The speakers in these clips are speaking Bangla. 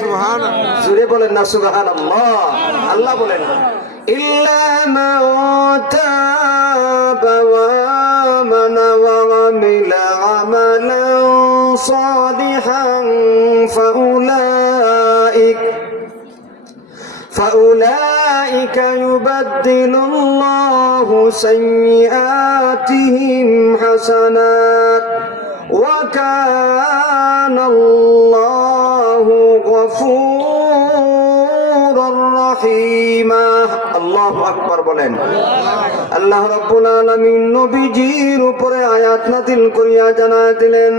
সুবহানাল্লাহ, জোরে বলেন না সুবহানাল্লাহ। আল্লাহ বলেন ইল্লা মান তাবা ওয়া আমানা ওয়া আমিলা আমালান সালিহান فأولئك يبدل الله سيئاتهم حسنات وكان الله غفورا رحيما। আল্লাহু আকবার বলেন। আল্লাহ রাব্বুল আলামিন নবীজির উপরে আয়াত নাযিল করিয়া জানায় দিলেন,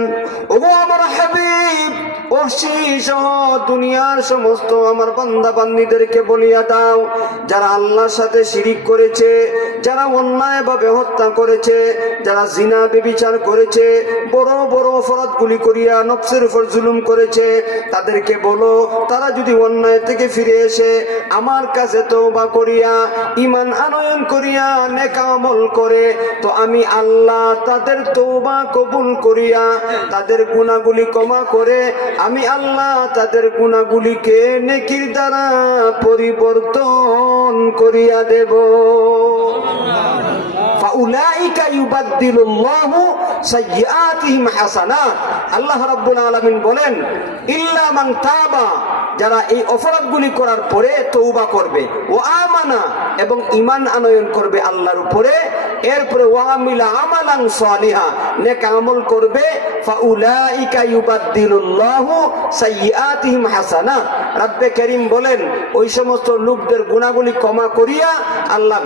ওগো আমার হাবিব ওহশী সহ দুনিয়ার সমস্ত আমার বান্দা বান্দীদেরকে বলিয়া দাও, যারা আল্লাহর সাথে শিরিক করেছে, যারা অন্যায়ভাবে হত্যা করেছে, যারা জিনা ব্যভিচার করেছে, বড় বড় অপরাধগুলি করিয়া নফসের উপর জুলুম করেছে, তাদেরকে বলো তারা যদি অন্যায় থেকে ফিরে এসে আমার কাছে তওবা করিয়া ঈমান আনয়ন করিয়া নেক আমল করে, তো আমি আল্লাহ তাদের তওবা কবুল করিয়া তাদের গুনাহগুলি ক্ষমা করে আমি আল্লাহ তাদের গুনাহগুলিকে নেকির দ্বারা পরিবর্তন করিয়া দেব। ফাউলাইকা ইউবাদদিলুল্লাহু সাইয়্যাতিহিম হাসানাত। আল্লাহ রাব্বুল আলামিন বলেন ইল্লা মান তাবা, যারা এই অপরাধগুলি করার পরে তওবা করবে, ও আমানা এবং ঈমান আনয়ন করবে আল্লাহর উপরে, এরপরে ওয়া আমিলা আমালান সালিহা নেক আমল করবে, ফাউলাইকা ইউবাদদিলুল্লাহু সাইয়্যাতিহিম হাসানাত। রব্বে কারীম বলেন ওই সমস্ত লোকদের গুনাহগুলি ক্ষমা করিয়া আল্লাহ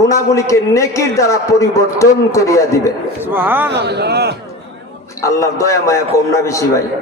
গুনাহগুলিকে নেকির দ্বারা পরিবর্তন করিয়া দিবেন। সুবহানাল্লাহ। আল্লাহর দয়া মায়া কম না বেশি ভাই?